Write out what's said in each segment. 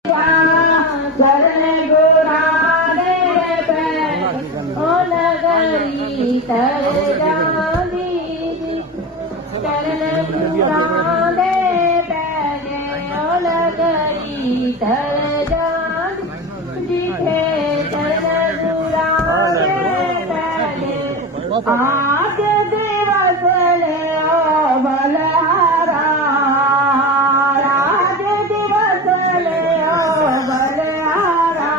आज दिवस ले बलहारा, आज दिवस ले बलहारा,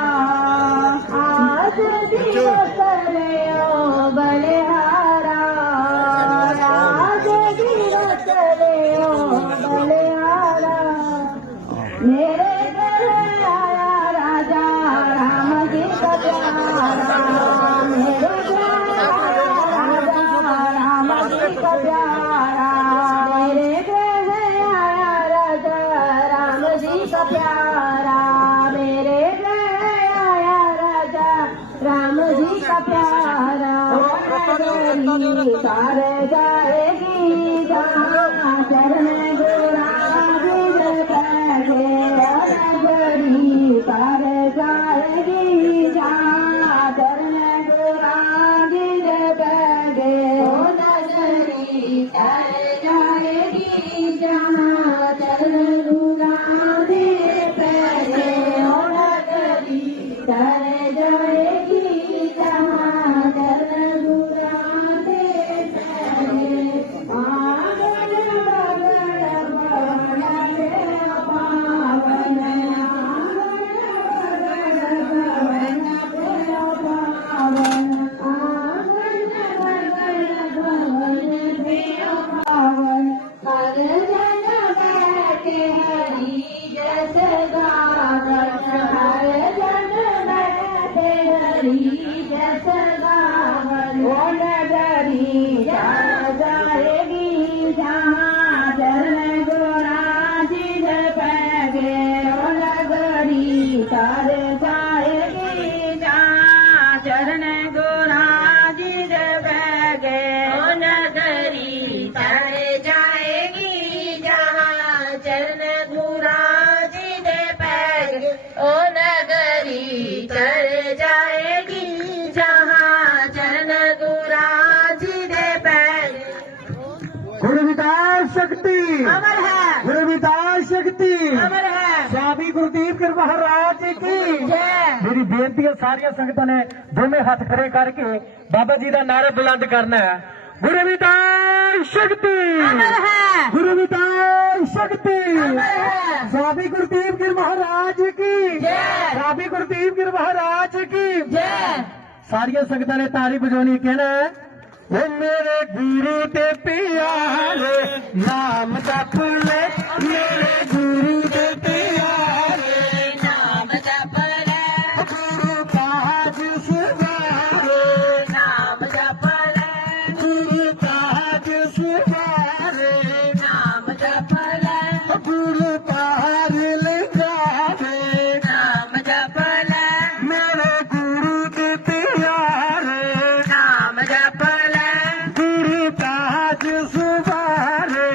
आज दिवस ले बलहारा, आज दिवस ले बलहारा। मेरे घर आया राजा राम जी का प्यारा, मेरे प्यारा, मेरे आया राजा राम जी का प्यारा। सारे जाएगी जहाँ चरण गुराज बैठे, सारे जाएगी जहाँ चरण गुराज बैठे, नगरी सारे जाएगी जहाँ चरण गुराज जाएगी जहाँ चरण गुराज बैठे, नगरी तारे जाएगी जहाँ चरण गुराज बैठे, नगरी तारे जाएगी जहाँ चरण गुराज बैठे, ओ नगरी तारे जाएगी जहाँ चरण गुराज बैठे। गुरु विकास शक्ति अमर है, गुरु विकास शक्ति अमर है। स्वामी गुरुदीप गिर महाराज की जय। मेरी बेनती है सारिया संगतां ने दोवें हाथ खड़े करके बाबा जी का नारा बुलंद करना है। गुरु विकास शक्ति अमर है, गुरु विकास शक्ति अमर है। स्वामी गुरुदीप गिर महाराज की जय। स्वामी गुरुदीप गिर महाराज की जय। सारिया संगतां ने ताली बजानी, कहना है वो मेरे गुरु ते प्यारे नाम जप ले, मेरे गुरु ते प्यारे नाम जप ले, गुरु काज सवारे, नाम जप ले, गुरु काज सवारे, नाम जप ले, गुरु पार लगावे, नाम जप ले, मेरे गुरु ते प्यारे नाम जप ले, गुरु काज सवारे,